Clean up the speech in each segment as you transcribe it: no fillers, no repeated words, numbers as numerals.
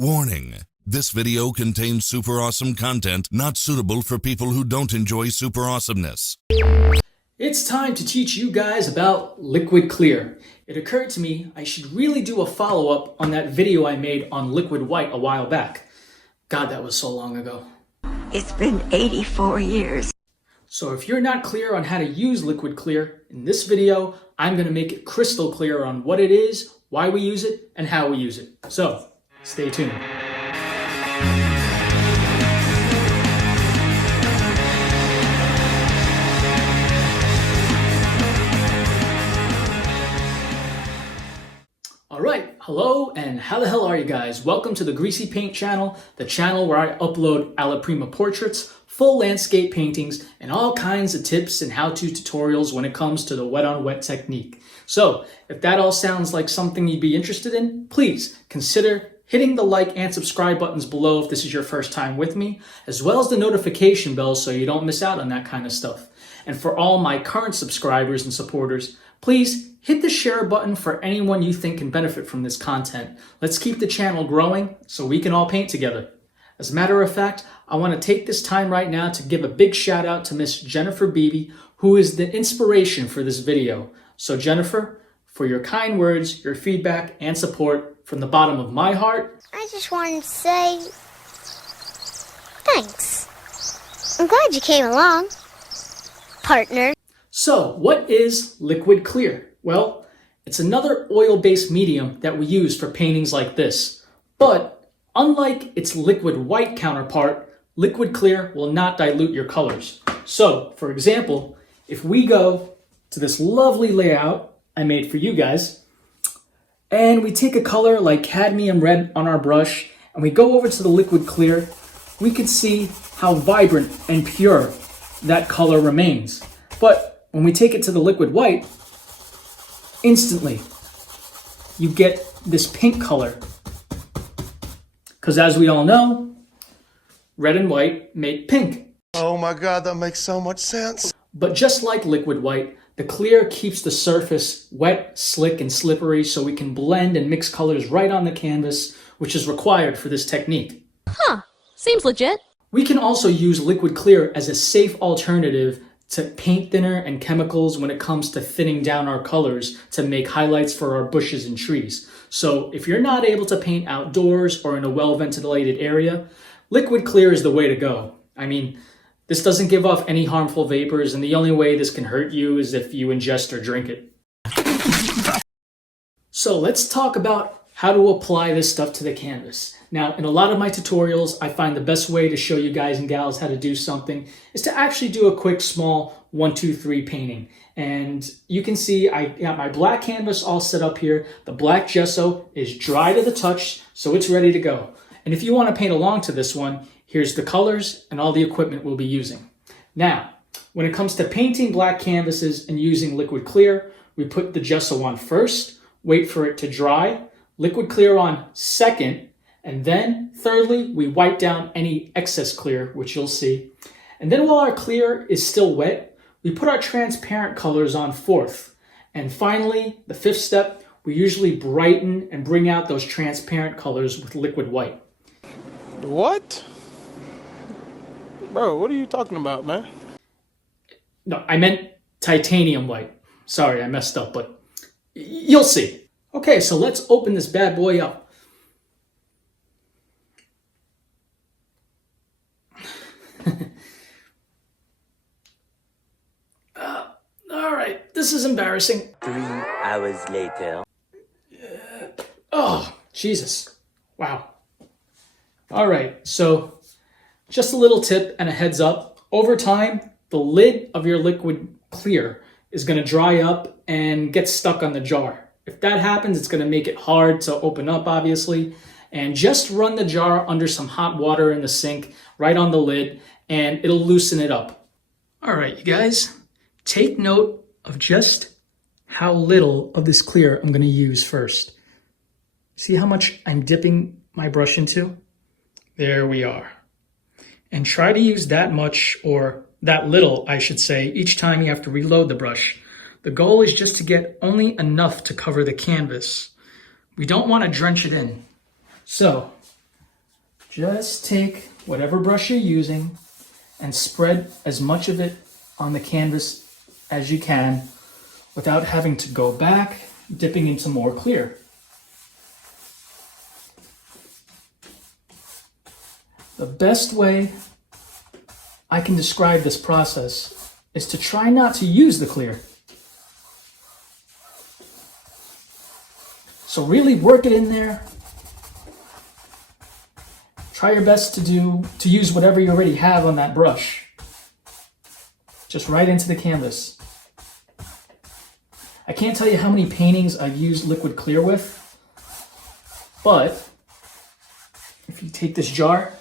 Warning: this video contains super awesome content not suitable for people who don't enjoy super awesomeness. It's time to teach you guys about liquid clear. It occurred to me I should really do a follow-up on that video I made on liquid white a while back. God, that was so long ago. It's been 84 years. So if you're not clear on how to use liquid clear, in this video, I'm going to make it crystal clear on what it is, why we use it, and how we use it. So, stay tuned. Alright, hello and how the hell are you guys? Welcome to the Greasy Paint channel, the channel where I upload alla prima portraits, full landscape paintings, and all kinds of tips and how-to tutorials when it comes to the wet-on-wet technique. So, if that all sounds like something you'd be interested in, please consider hitting the like and subscribe buttons below if this is your first time with me, as well as the notification bell so you don't miss out on that kind of stuff. And for all my current subscribers and supporters, please hit the share button for anyone you think can benefit from this content. Let's keep the channel growing so we can all paint together. As a matter of fact, I want to take this time right now to give a big shout out to Miss Jennifer Beebe, who is the inspiration for this video. So Jennifer, for your kind words, your feedback, and support from the bottom of my heart, I just wanted to say thanks. I'm glad you came along, partner. So, what is liquid clear? Well, it's another oil-based medium that we use for paintings like this. But, unlike its liquid white counterpart, liquid clear will not dilute your colors. So, for example, if we go to this lovely layout I made for you guys, and we take a color like cadmium red on our brush, and we go over to the liquid clear, we can see how vibrant and pure that color remains. But when we take it to the liquid white, instantly you get this pink color. Because as we all know, red and white make pink. Oh my God, that makes so much sense. But just like liquid white, the clear keeps the surface wet, slick, and slippery so we can blend and mix colors right on the canvas, which is required for this technique. Huh, seems legit. We can also use liquid clear as a safe alternative to paint thinner and chemicals when it comes to thinning down our colors to make highlights for our bushes and trees. So if you're not able to paint outdoors or in a well-ventilated area, liquid clear is the way to go. I mean, this doesn't give off any harmful vapors, and the only way this can hurt you is if you ingest or drink it. So let's talk about how to apply this stuff to the canvas. Now, in a lot of my tutorials, I find the best way to show you guys and gals how to do something is to actually do a quick, small 1, 2, 3 painting. And you can see I got my black canvas all set up here. The black gesso is dry to the touch, so it's ready to go. And if you want to paint along to this one, here's the colors and all the equipment we'll be using. Now, when it comes to painting black canvases and using liquid clear, we put the gesso on first, wait for it to dry, liquid clear on second, and then thirdly, we wipe down any excess clear, which you'll see. And then while our clear is still wet, we put our transparent colors on fourth. And finally, the fifth step, we usually brighten and bring out those transparent colors with liquid white. What? Bro, what are you talking about, man? No, I meant titanium white. Sorry, I messed up, but you'll see. Okay, so let's open this bad boy up. All right, this is embarrassing. 3 hours later. Oh, Jesus. Wow. All right, so just a little tip and a heads up. Over time, the lid of your liquid clear is going to dry up and get stuck on the jar. If that happens, it's going to make it hard to open up, obviously. And just run the jar under some hot water in the sink, right on the lid, and it'll loosen it up. All right, you guys, take note of just how little of this clear I'm going to use first. See how much I'm dipping my brush into? There we are. And try to use that much, or that little, I should say, each time you have to reload the brush. The goal is just to get only enough to cover the canvas. We don't want to drench it in. So just take whatever brush you're using and spread as much of it on the canvas as you can without having to go back, dipping into more clear. The best way I can describe this process is to try not to use the clear. So really work it in there. Try your best to use whatever you already have on that brush. Just right into the canvas. I can't tell you how many paintings I've used liquid clear with, but if you take this jar,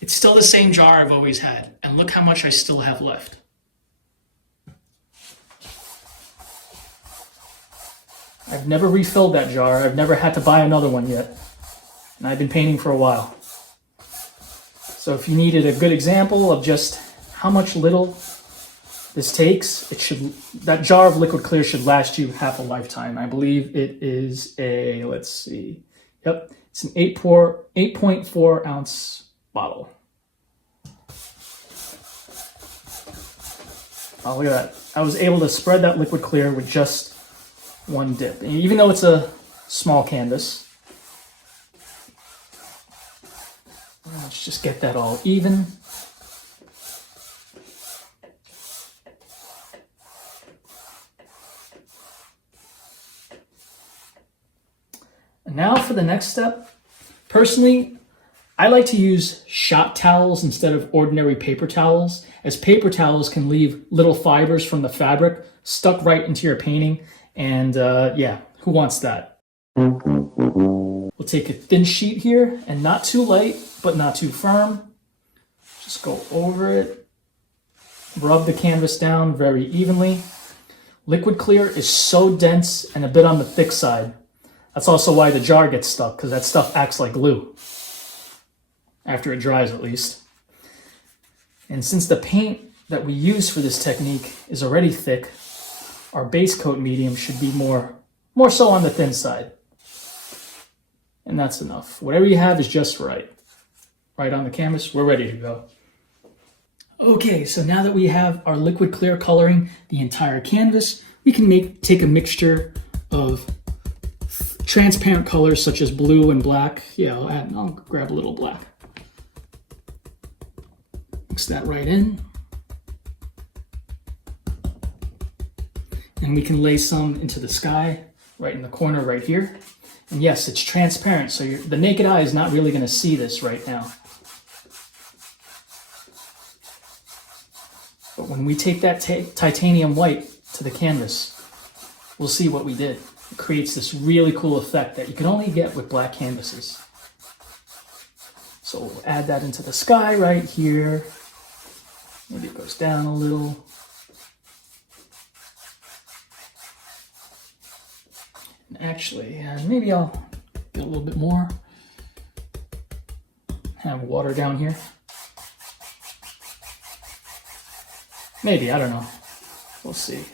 it's still the same jar I've always had, and look how much I still have left. I've never refilled that jar. I've never had to buy another one yet, and I've been painting for a while. So if you needed a good example of just how much little this takes, that jar of liquid clear should last you half a lifetime. I believe it is a, let's see, yep, it's an 8.4 ounce bottle. Oh, look at that. I was able to spread that liquid clear with just one dip. And even though it's a small canvas, let's just get that all even. And now for the next step. Personally, I like to use shop towels instead of ordinary paper towels, as paper towels can leave little fibers from the fabric stuck right into your painting. And yeah, who wants that? We'll take a thin sheet here, and not too light, but not too firm. Just go over it. Rub the canvas down very evenly. Liquid clear is so dense and a bit on the thick side. That's also why the jar gets stuck, because that stuff acts like glue. After it dries, at least. And since the paint that we use for this technique is already thick, our base coat medium should be more so on the thin side. And that's enough. Whatever you have is just right. Right on the canvas, we're ready to go. Okay, so now that we have our liquid clear coloring the entire canvas, we can take a mixture of transparent colors such as blue and black. Yeah, I'll grab a little black. Mix that right in. And we can lay some into the sky, right in the corner right here. And yes, it's transparent, so the naked eye is not really going to see this right now. But when we take that titanium white to the canvas, we'll see what we did. It creates this really cool effect that you can only get with black canvases. So we'll add that into the sky right here. Maybe it goes down a little. And actually, maybe I'll get a little bit more. Have water down here. Maybe, I don't know. We'll see.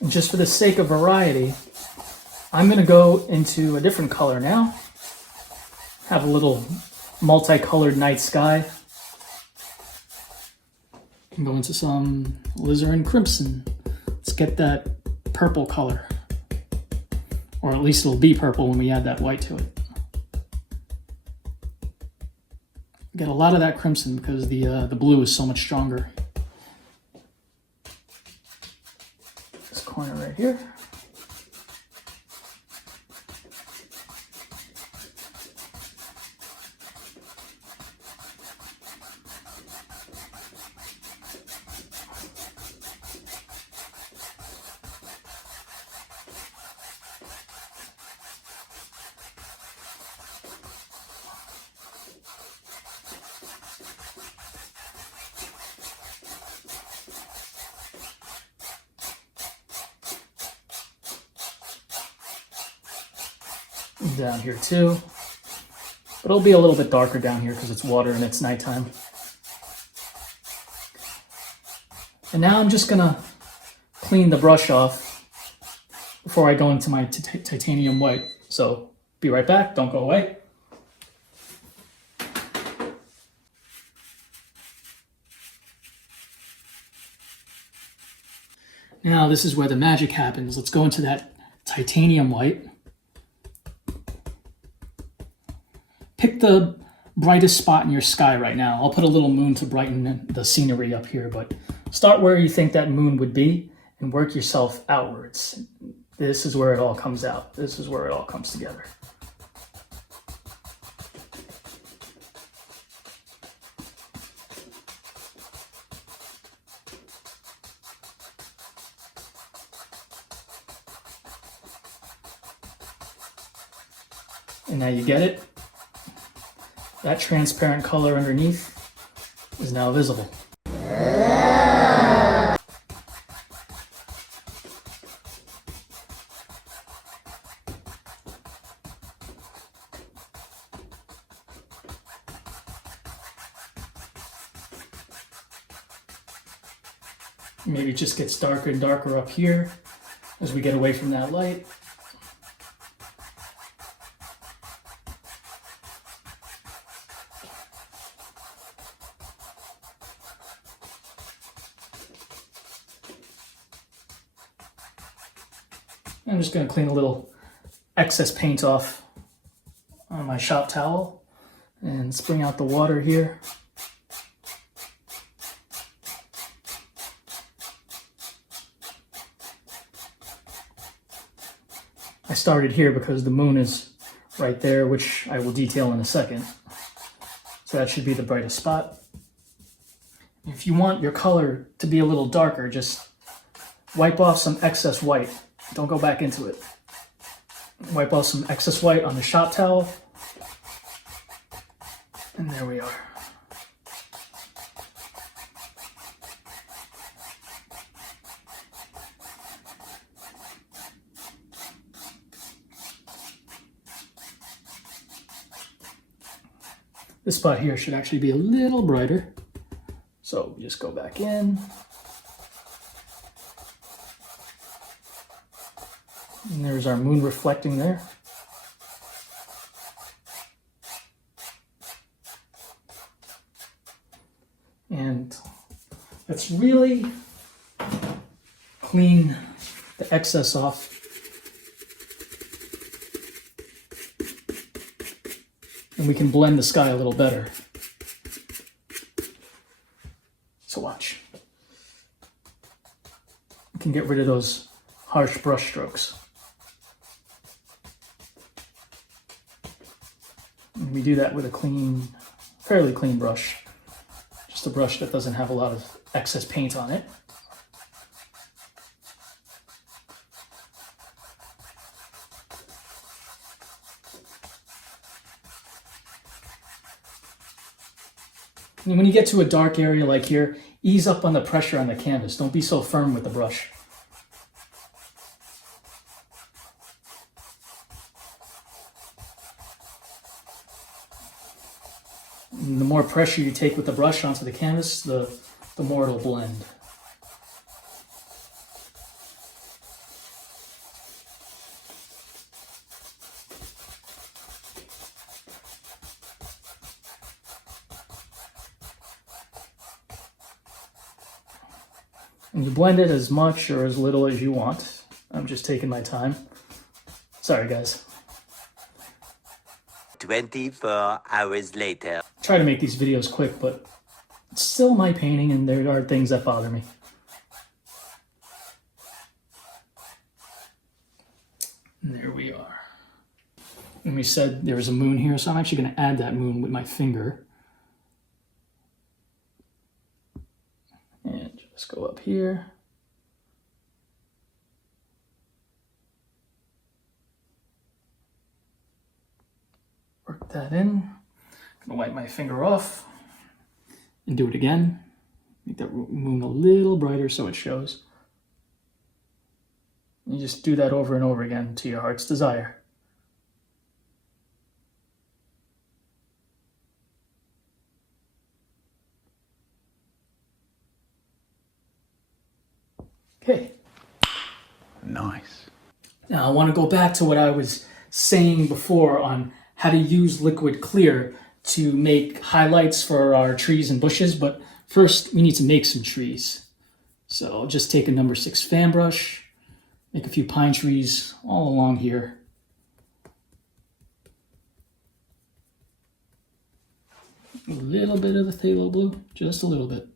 And just for the sake of variety, I'm going to go into a different color now. Have a little multicolored night sky. And go into some Alizarin Crimson. Let's get that purple color. Or at least it'll be purple when we add that white to it. Get a lot of that crimson because the blue is so much stronger. This corner right here. And down here too. But it'll be a little bit darker down here because it's water and it's nighttime. And now I'm just gonna clean the brush off before I go into my titanium white. So be right back, don't go away. Now this is where the magic happens. Let's go into that titanium white. Pick the brightest spot in your sky right now. I'll put a little moon to brighten the scenery up here, but start where you think that moon would be and work yourself outwards. This is where it all comes out. This is where it all comes together. And now you get it. That transparent color underneath is now visible. Maybe it just gets darker and darker up here as we get away from that light. I'm just going to clean a little excess paint off on my shop towel and spring out the water here. I started here because the moon is right there, which I will detail in a second. So that should be the brightest spot. If you want your color to be a little darker, just wipe off some excess white. Don't go back into it. Wipe off some excess white on the shop towel. And there we are. This spot here should actually be a little brighter. So just go back in. And there's our moon reflecting there. And let's really clean the excess off. And we can blend the sky a little better. So watch. We can get rid of those harsh brush strokes. And we do that with a clean, fairly clean brush. Just a brush that doesn't have a lot of excess paint on it. And when you get to a dark area like here, ease up on the pressure on the canvas. Don't be so firm with the brush. And the more pressure you take with the brush onto the canvas, the more it'll blend. And you blend it as much or as little as you want. I'm just taking my time. Sorry, guys. 24 hours later. I try to make these videos quick, but it's still my painting and there are things that bother me. And there we are. And we said there was a moon here, so I'm actually going to add that moon with my finger. And just go up here. Work that in. I'm gonna wipe my finger off and do it again. Make that moon a little brighter so it shows. And you just do that over and over again to your heart's desire. Okay. Nice. Now I want to go back to what I was saying before on how to use liquid clear to make highlights for our trees and bushes, but first we need to make some trees. So I'll just take a number 6 fan brush, make a few pine trees all along here. A little bit of the phthalo blue, just a little bit.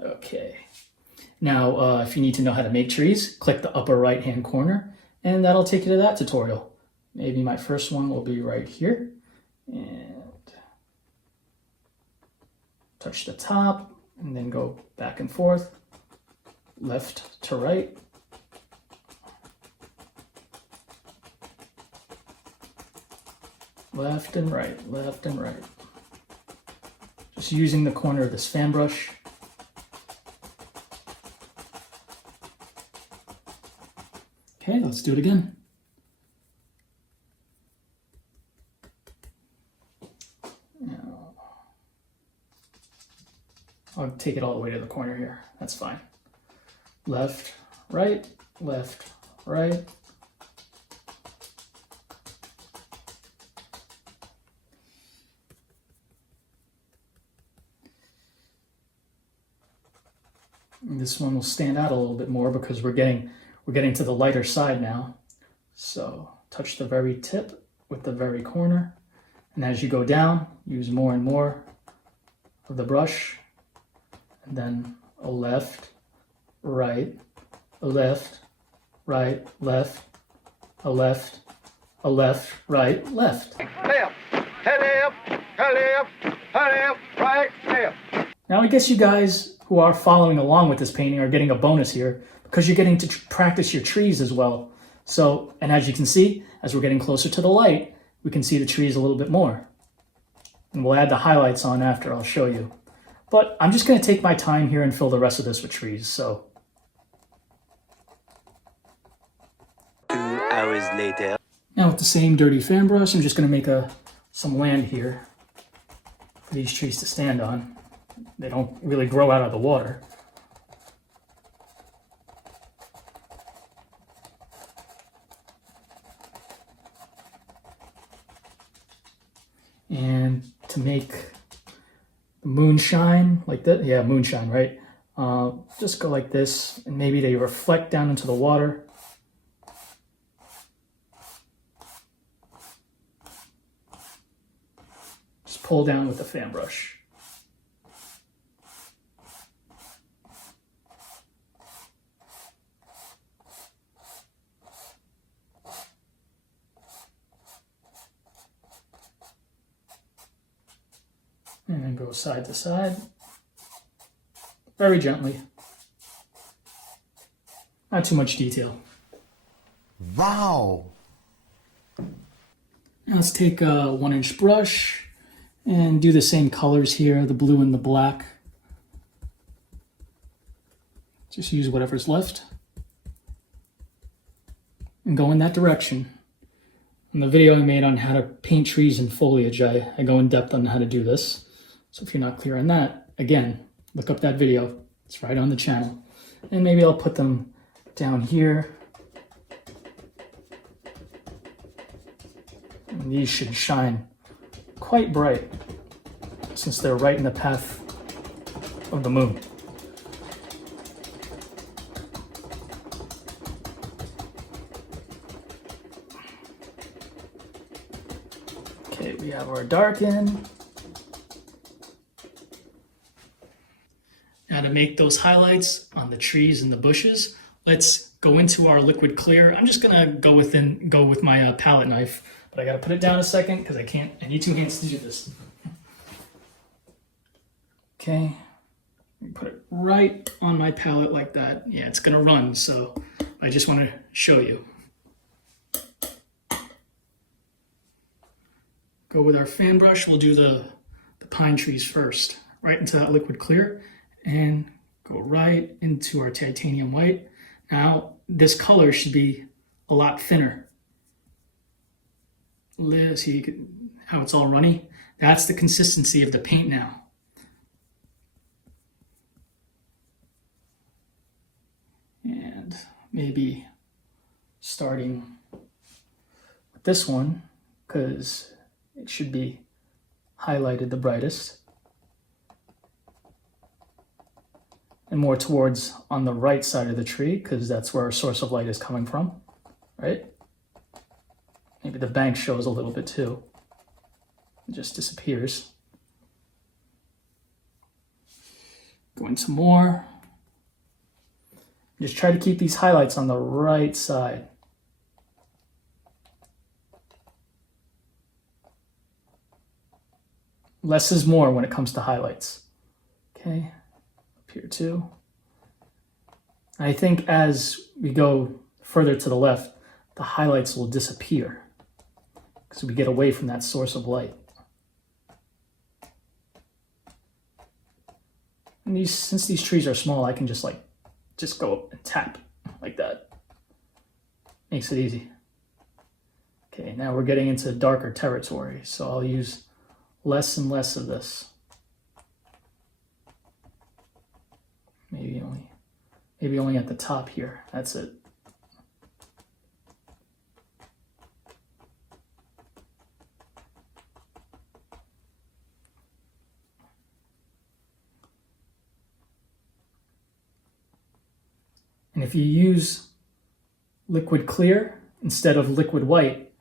Okay. Now, if you need to know how to make trees, click the upper right-hand corner, and that'll take you to that tutorial. Maybe my first one will be right here. And touch the top, and then go back and forth, left to right. Left and right, left and right. Just using the corner of this fan brush. Okay, let's do it again. Now, I'll take it all the way to the corner here. That's fine. Left, right, left, right. And this one will stand out a little bit more because we're getting to the lighter side now. So touch the very tip with the very corner. And as you go down, use more and more of the brush. And then a left, right, a left, right, left, a left, a left, right, left. Left, left, left, left, right, left. Now I guess you guys who are following along with this painting are getting a bonus here because you're getting to practice your trees as well. So, and as you can see, as we're getting closer to the light, we can see the trees a little bit more. And we'll add the highlights on after, I'll show you. But I'm just going to take my time here and fill the rest of this with trees, so. 2 hours later. Now with the same dirty fan brush, I'm just going to make some land here for these trees to stand on. They don't really grow out of the water. And to make the moonshine like that, yeah, moonshine, right? Just go like this, and maybe they reflect down into the water. Just pull down with the fan brush. And then go side to side, very gently. Not too much detail. Wow. Now let's take a 1-inch brush and do the same colors here, the blue and the black. Just use whatever's left and go in that direction. In the video I made on how to paint trees and foliage, I go in depth on how to do this. So if you're not clear on that, again, look up that video. It's right on the channel. And maybe I'll put them down here. And these should shine quite bright since they're right in the path of the moon. Okay, we have our darken. Now to make those highlights on the trees and the bushes, let's go into our liquid clear. I'm just gonna go with my palette knife, but I gotta put it down a second because I need 2 hands to do this. Okay, put it right on my palette like that. Yeah, it's gonna run, so I just wanna show you. Go with our fan brush, we'll do the pine trees first, right into that liquid clear. And go right into our titanium white. Now, this color should be a lot thinner. See how it's all runny? That's the consistency of the paint now. And maybe starting with this one, because it should be highlighted the brightest. And more towards on the right side of the tree, because that's where our source of light is coming from, right? Maybe the bank shows a little bit too. It just disappears. Go into more. Just try to keep these highlights on the right side. Less is more when it comes to highlights. Okay, up here too. I think as we go further to the left, the highlights will disappear because we get away from that source of light. And since these trees are small, I can just go up and tap like that. Makes it easy. Okay, now we're getting into darker territory, so I'll use less and less of this. Maybe only at the top here. That's it. And if you use liquid clear instead of liquid white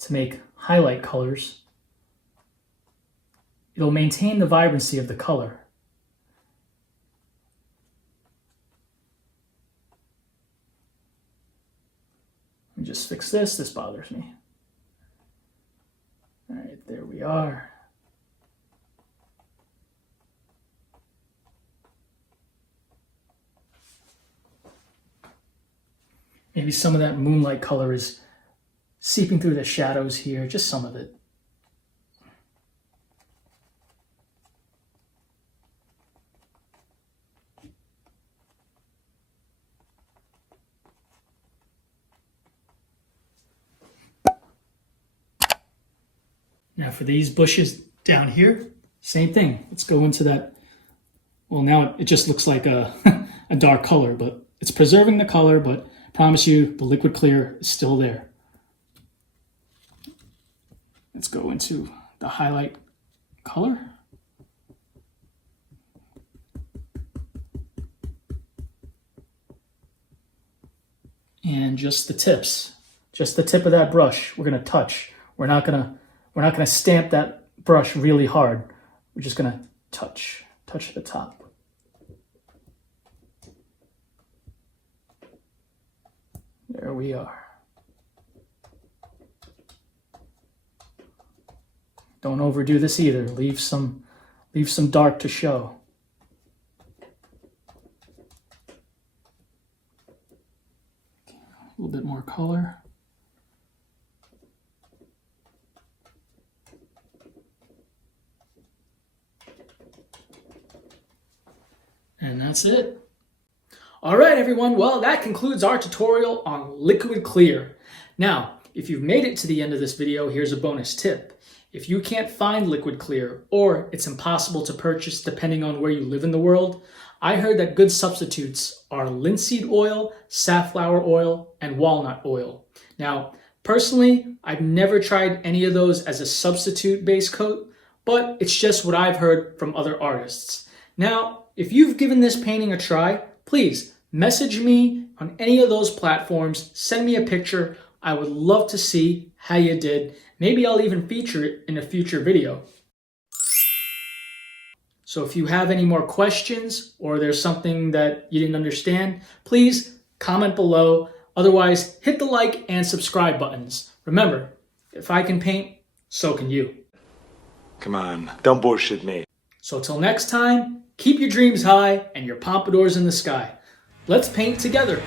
to make highlight colors, it'll maintain the vibrancy of the color. Let me just fix this. This bothers me. All right, there we are. Maybe some of that moonlight color is seeping through the shadows here, just some of it. Now for these bushes down here, same thing. Let's go into that. Well, now it just looks like a, a dark color, but it's preserving the color, but I promise you the liquid clear is still there. Let's go into the highlight color. And just the tips, just the tip of that brush, we're gonna touch. We're not gonna stamp that brush really hard. We're just gonna touch the top. There we are. Don't overdo this either. Leave some dark to show. A little bit more color. And that's it. All right, everyone. Well, that concludes our tutorial on liquid clear. Now, if you've made it to the end of this video, here's a bonus tip. If you can't find liquid clear, or it's impossible to purchase depending on where you live in the world, I heard that good substitutes are linseed oil, safflower oil, and walnut oil. Now, personally, I've never tried any of those as a substitute base coat, but it's just what I've heard from other artists. Now, if you've given this painting a try, please message me on any of those platforms. Send me a picture. I would love to see how you did. Maybe I'll even feature it in a future video. So if you have any more questions or there's something that you didn't understand, please comment below. Otherwise, hit the like and subscribe buttons. Remember, if I can paint, so can you. Come on, don't bullshit me. So till next time, keep your dreams high and your pompadours in the sky. Let's paint together.